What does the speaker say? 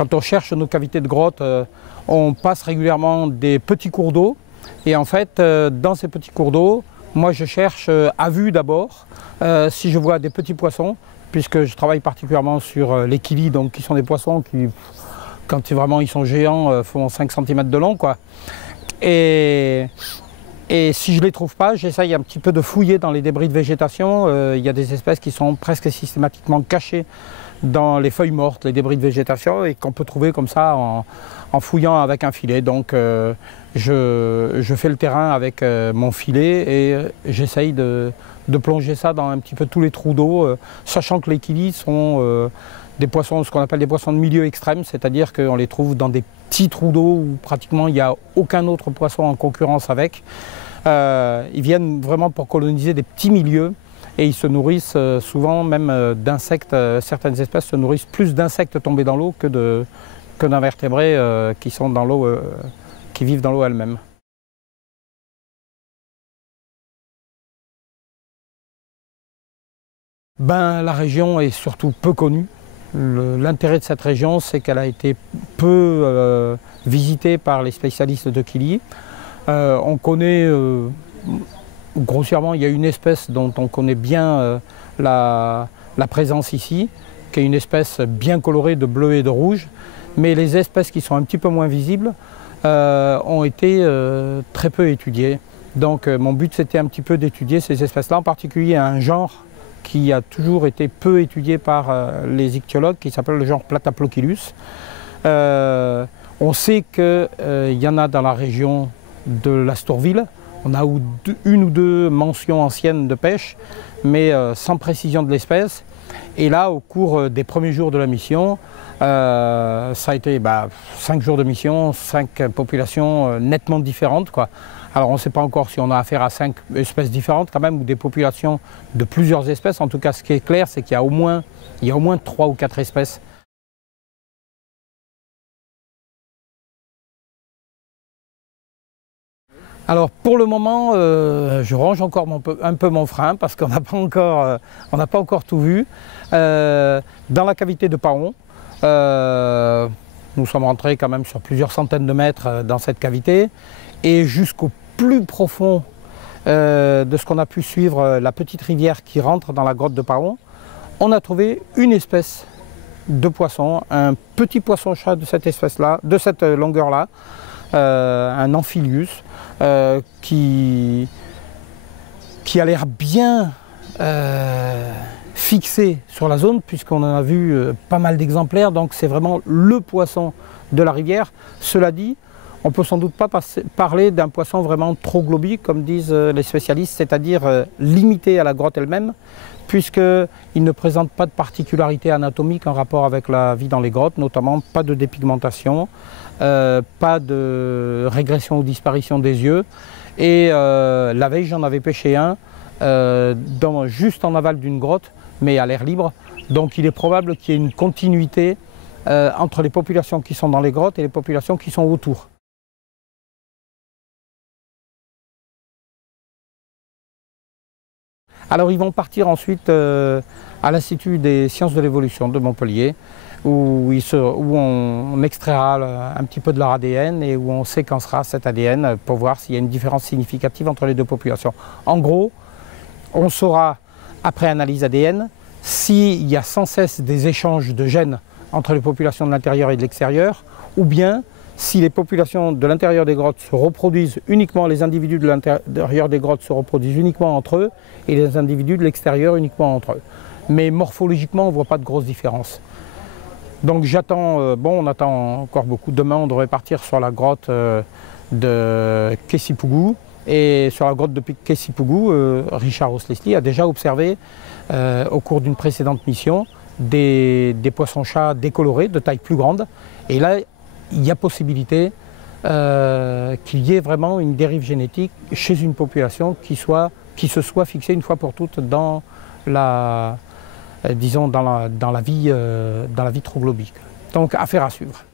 quand on cherche nos cavités de grotte, on passe régulièrement des petits cours d'eau. Et en fait, dans ces petits cours d'eau, moi je cherche à vue d'abord, si je vois des petits poissons, puisque je travaille particulièrement sur les kilis, donc qui sont des poissons qui, quand vraiment ils sont géants, font 5 cm de long, quoi. Et si je ne les trouve pas, j'essaye un petit peu de fouiller dans les débris de végétation. Il y a des espèces qui sont presque systématiquement cachées dans les feuilles mortes, les débris de végétation, et qu'on peut trouver comme ça en fouillant avec un filet. Donc je fais le terrain avec mon filet et j'essaye de plonger ça dans un petit peu tous les trous d'eau, sachant que les kilis sont des poissons, ce qu'on appelle des poissons de milieu extrême, c'est-à-dire qu'on les trouve dans des petits trous d'eau où pratiquement il n'y a aucun autre poisson en concurrence avec. Ils viennent vraiment pour coloniser des petits milieux et ils se nourrissent souvent même d'insectes. Certaines espèces se nourrissent plus d'insectes tombés dans l'eau que d'invertébrés qui sont dans l'eau, qui vivent dans l'eau elle-même. Ben, la région est surtout peu connue. L'intérêt de cette région, c'est qu'elle a été peu visitée par les spécialistes de Kili. On connaît, grossièrement, il y a une espèce dont on connaît bien la présence ici, qui est une espèce bien colorée de bleu et de rouge. Mais les espèces qui sont un petit peu moins visibles ont été très peu étudiées. Donc mon but, c'était un petit peu d'étudier ces espèces-là, en particulier un genre qui a toujours été peu étudié par les ichtyologues, qui s'appelle le genre Plataplochilus. On sait qu'il y en a dans la région de l'Astourville. On a une ou deux mentions anciennes de pêche, mais sans précision de l'espèce. Et là, au cours des premiers jours de la mission, ça a été 5 jours de mission, 5 populations nettement différentes, quoi. Alors on ne sait pas encore si on a affaire à 5 espèces différentes quand même, ou des populations de plusieurs espèces. En tout cas, ce qui est clair, c'est qu'il y a au moins 3 ou 4 espèces. Alors pour le moment, je range encore un peu mon frein parce qu'on n'a pas encore tout vu. Dans la cavité de Paon, nous sommes rentrés quand même sur plusieurs centaines de mètres dans cette cavité, et jusqu'au plus profond de ce qu'on a pu suivre, la petite rivière qui rentre dans la grotte de Paon, on a trouvé une espèce de poisson, un petit poisson-chat de cette espèce-là, de cette longueur-là, un Amphilius, qui a l'air bien fixé sur la zone, puisqu'on en a vu pas mal d'exemplaires, donc c'est vraiment le poisson de la rivière. Cela dit, on ne peut sans doute pas parler d'un poisson vraiment troglobique, comme disent les spécialistes, c'est-à-dire limité à la grotte elle-même, puisqu'il ne présente pas de particularité anatomique en rapport avec la vie dans les grottes, notamment pas de dépigmentation, pas de régression ou disparition des yeux. Et la veille, j'en avais pêché un juste en aval d'une grotte, mais à l'air libre. Donc il est probable qu'il y ait une continuité entre les populations qui sont dans les grottes et les populations qui sont autour. Alors ils vont partir ensuite à l'Institut des sciences de l'évolution de Montpellier, où on extraira un petit peu de leur ADN et où on séquencera cet ADN pour voir s'il y a une différence significative entre les deux populations. En gros, on saura, après analyse ADN, s'il y a sans cesse des échanges de gènes entre les populations de l'intérieur et de l'extérieur, ou bien si les populations de l'intérieur des grottes se reproduisent uniquement, les individus de l'intérieur des grottes se reproduisent uniquement entre eux, et les individus de l'extérieur uniquement entre eux. Mais morphologiquement, on ne voit pas de grosses différences. Donc j'attends, on attend encore beaucoup. Demain, on devrait partir sur la grotte de Kessipougou. Et sur la grotte de Kessipougou, Richard Oslesky a déjà observé, au cours d'une précédente mission, des poissons-chats décolorés de taille plus grande. Et là, il y a possibilité qu'il y ait vraiment une dérive génétique chez une population qui se soit fixée une fois pour toutes dans la, disons, dans la vie troglobique. Donc affaire à suivre.